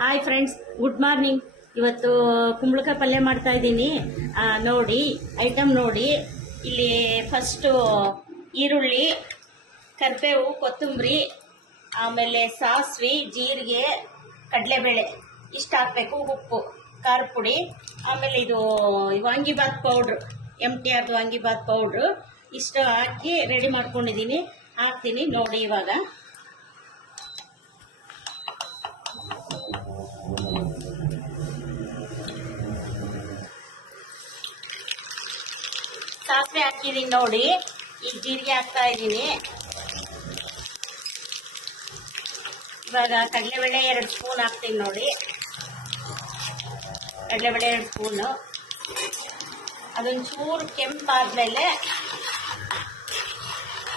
Hi friends good morning ಇವತ್ತು ಕುಂಬಳಕಾಯಿ ಪಲ್ಯ ಮಾಡ್ತಾ ಇದ್ದೀನಿ. ನೋಡಿ ಐಟಮ್ ನೋಡಿ. ಇಲ್ಲಿ ಫಸ್ಟು ಈರುಳ್ಳಿ, ಕರಿಬೇವು, ಕೊತ್ತಂಬರಿ, ಆಮೇಲೆ ಸಾಸಿವೆ, ಜೀರಿಗೆ, ಕಡಲೆಬೇಳೆ. ಇಷ್ಟು ಹಾಕಬೇಕು, ಉಪ್ಪು, ಖಾರ ಪುಡಿ. ಆಮೇಲೆ ಇದು ವಾಂಗಿಬಾತ್ ಪೌಡ್ರ್ ಎಂ ಟಿ ಆರ್ದು ವಾಂಗಿಬಾತ್ ಪೌಡ್ರು ಇಷ್ಟು ಹಾಕಿ ರೆಡಿ ಮಾಡ್ಕೊಂಡಿದ್ದೀನಿ. ಹಾಕ್ತೀನಿ ನೋಡಿ ಇವಾಗ. ಸಾಸಿವೆ ಹಾಕಿದೀನಿ ನೋಡಿ. ಈಗ ಜೀರಿಗೆ ಹಾಕ್ತಾ ಇದ್ದೀನಿ. ಇವಾಗ ಕಡಲೆಬೇಳೆ ಎರಡು ಸ್ಪೂನ್ ಹಾಕ್ತೀನಿ ನೋಡಿ. ಕಡಲೆಬೇಳೆ ಎರಡು ಸ್ಪೂನು. ಅದೊಂಚೂರು ಕೆಂಪಾದ್ಮೇಲೆ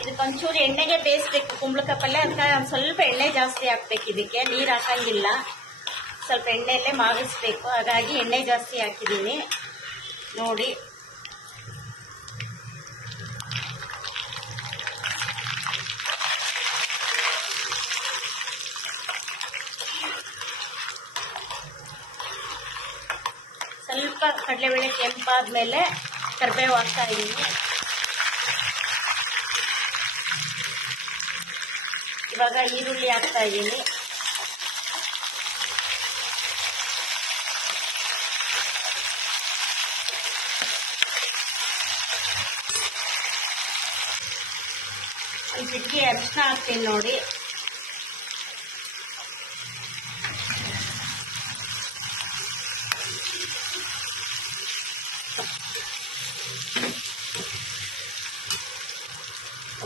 ಇದಕ್ಕೊಂಚೂರು ಎಣ್ಣೆಗೆ ಬೇಯಿಸ್ಬೇಕು. ಕುಂಬಳಕಾಯಿ ಪಲ್ಯ ಅದಕ್ಕೆ ಒಂದು ಸ್ವಲ್ಪ ಎಣ್ಣೆ ಜಾಸ್ತಿ ಹಾಕ್ಬೇಕು ಇದಕ್ಕೆ. ನೀರು ಹಾಕಂಗಿಲ್ಲ. ಸ್ವಲ್ಪ ಎಣ್ಣೆಯಲ್ಲೇ ಮಾಗಿಸ್ಬೇಕು ಹಾಗಾಗಿ ಎಣ್ಣೆ ಜಾಸ್ತಿ ಹಾಕಿದ್ದೀನಿ. ನೋಡಿ. ಸ್ವಲ್ಪ ಕಡಲೆಬೇಳೆ ಕೆಂಪಾದ್ಮೇಲೆ ಕರಿಬೇವು ಹಾಕ್ತಾ ಇದ್ದೀನಿ. ಇವಾಗ ಈರುಳ್ಳಿ ಹಾಕ್ತಾ ಇದ್ದೀನಿ. ಚಿಟಿಕೆ ಅರಿಶಿನ ಹಾಕ್ತೀನಿ ನೋಡಿ.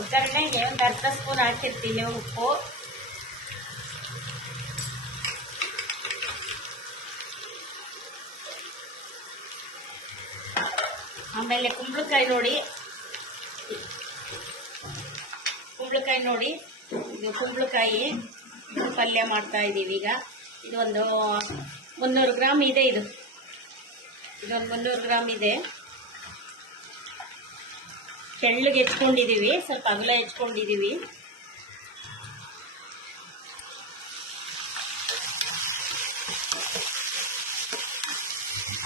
ಒಗ್ಗರಣೆಗೆ ಒಂದು ಅರ್ಧ ಸ್ಪೂನ್ ಹಾಕಿರ್ತೀನಿ ಉಪ್ಪು. ಆಮೇಲೆ ಕುಂಬಳಕಾಯಿ ನೋಡಿ. ಕುಂಬಳಕಾಯಿ ನೋಡಿ. ಇದು ಕುಂಬಳಕಾಯಿ ಪಲ್ಯ ಮಾಡ್ತಾ ಇದ್ದೀವಿ ಈಗ. ಇದೊಂದು ಮುನ್ನೂರು ಗ್ರಾಮ್ ಇದೆ ಇದು. ಇದೊಂದು ಮುನ್ನೂರು ಗ್ರಾಮ್ ಇದೆ. ತೆಳ್ಳಗೆ ಹೆಚ್ಕೊಂಡಿದ್ದೀವಿ. ಸ್ವಲ್ಪ ಅಗಲ ಹೆಚ್ಕೊಂಡಿದ್ದೀವಿ.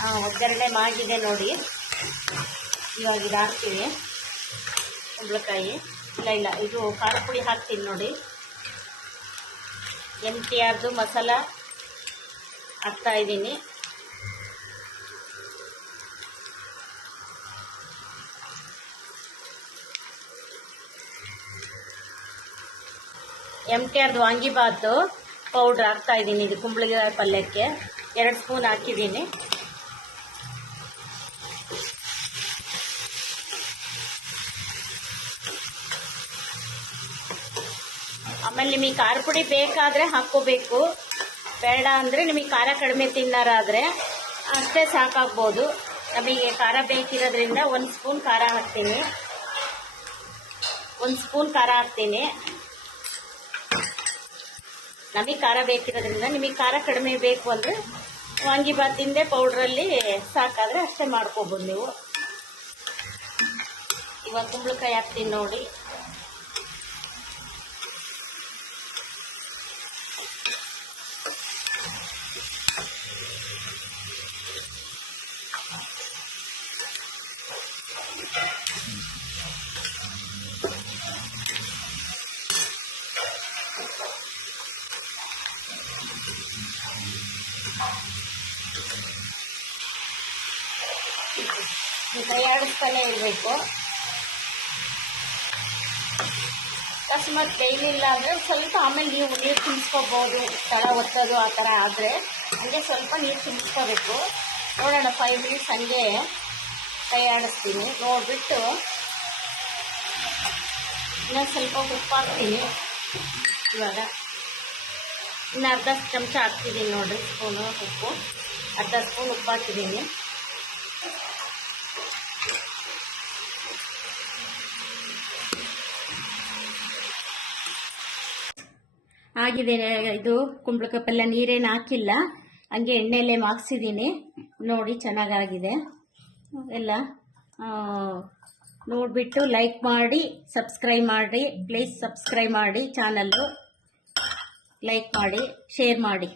ಹಾಂ ಒಗ್ಗರಣೆ ಮಾಡಿದೆ ನೋಡಿ. ಇವಾಗ ಇದು ಹಾಕ್ತೀವಿ ಕುಂಬಳಕಾಯಿ. ಇಲ್ಲ ಇಲ್ಲ. ಇದು ಖಾರ ಪುಡಿ ಹಾಕ್ತೀನಿ ನೋಡಿ. ಎಂ ಟಿ ಆರ್ದು ಮಸಾಲ ಹಾಕ್ತಾ ಇದ್ದೀನಿ. ಎಂ ಟಿ ಆರ್ದು ವಾಂಗಿಬಾತು ಪೌಡ್ರ್ ಹಾಕ್ತಾ ಇದ್ದೀನಿ. ಇದು ಕುಂಬಳಕಾಯಿ ಪಲ್ಯಕ್ಕೆ. ಎರಡು ಸ್ಪೂನ್ ಹಾಕಿದ್ದೀನಿ. ಆಮೇಲೆ ನಿಮಗೆ ಖಾರ ಪುಡಿ ಬೇಕಾದರೆ ಹಾಕ್ಕೋಬೇಕು. ಬೇಡ ಅಂದರೆ ನಿಮಗೆ ಖಾರ ಕಡಿಮೆ ತಿನ್ನಾರಾದರೆ ಅಷ್ಟೇ ಸಾಕಾಗ್ಬೋದು. ನಮಗೆ ಖಾರ ಬೇಕಿರೋದ್ರಿಂದ ಒಂದು ಸ್ಪೂನ್ ಖಾರ ಹಾಕ್ತೀನಿ. ಒಂದು ಸ್ಪೂನ್ ಖಾರ ಹಾಕ್ತೀನಿ. ನಮಗೆ ಖಾರ ಬೇಕಿರೋದ್ರಿಂದ ನಿಮಗೆ ಖಾರ ಕಡಿಮೆ ಬೇಕು ಅಂದರೆ ವಾಂಗಿಬಾತಿಂದೆ ಪೌಡ್ರಲ್ಲಿ ಸಾಕಾದರೆ ಅಷ್ಟೇ ಮಾಡ್ಕೋಬೋದು ನೀವು. ಇವಾಗ ಕುಂಬಳಕಾಯಿ ಹಾಕ್ತೀನಿ ನೋಡಿ. ಕೈ ಆಡಿಸ್ತಾನೆ ಇರಬೇಕು. ಅಕಸ್ಮಾತ್ ಬೇಯಲಿಲ್ಲ ಅಂದರೆ ಸ್ವಲ್ಪ ಆಮೇಲೆ ನೀವು ನೀರು ತುಂಬಿಸ್ಕೋಬೋದು. ತಳ ಒತ್ತೋದು ಆ ಥರ ಆದರೆ ಹಂಗೆ ಸ್ವಲ್ಪ ನೀರು ತುಂಬಿಸ್ಕೋಬೇಕು. ನೋಡೋಣ ಫೈವ್ ಮಿನಿಟ್ಸ್ ಹಂಗೆ ಕೈ ಆಡಿಸ್ತೀನಿ ನೋಡಿಬಿಟ್ಟು ಇನ್ನೊಂದು ಸ್ವಲ್ಪ ಉಪ್ಪು ಹಾಕ್ತೀನಿ. ಇವಾಗ. ಇನ್ನು ಅರ್ಧ ಚಮಚ ಹಾಕ್ತಿದ್ದೀನಿ ನೋಡಿರಿ ಸ್ಪೂನು ಉಪ್ಪು. ಅರ್ಧ ಸ್ಪೂನ್ ಉಪ್ಪು ಹಾಕಿದ್ದೀನಿ ಆಗಿದೆ, ಇದು ಕುಂಬಳಕಾಯಿ ಪಲ್ಯ. ನೀರೇನು ಹಾಕಿಲ್ಲ. ಹಂಗೆ ಎಣ್ಣೆಯಲ್ಲೇ ಮಾಗ್ಸಿದ್ದೀನಿ ನೋಡಿ, ಚೆನ್ನಾಗಾಗಿದೆ. ಎಲ್ಲ ನೋಡಿಬಿಟ್ಟು ಲೈಕ್ ಮಾಡಿ ಸಬ್ಸ್ಕ್ರೈಬ್ ಮಾಡಿ. ಪ್ಲೀಸ್ ಸಬ್ಸ್ಕ್ರೈಬ್ ಮಾಡಿ ಚಾನಲ್ಲು ಲೈಕ್ ಮಾಡಿ ಶೇರ್ ಮಾಡಿ.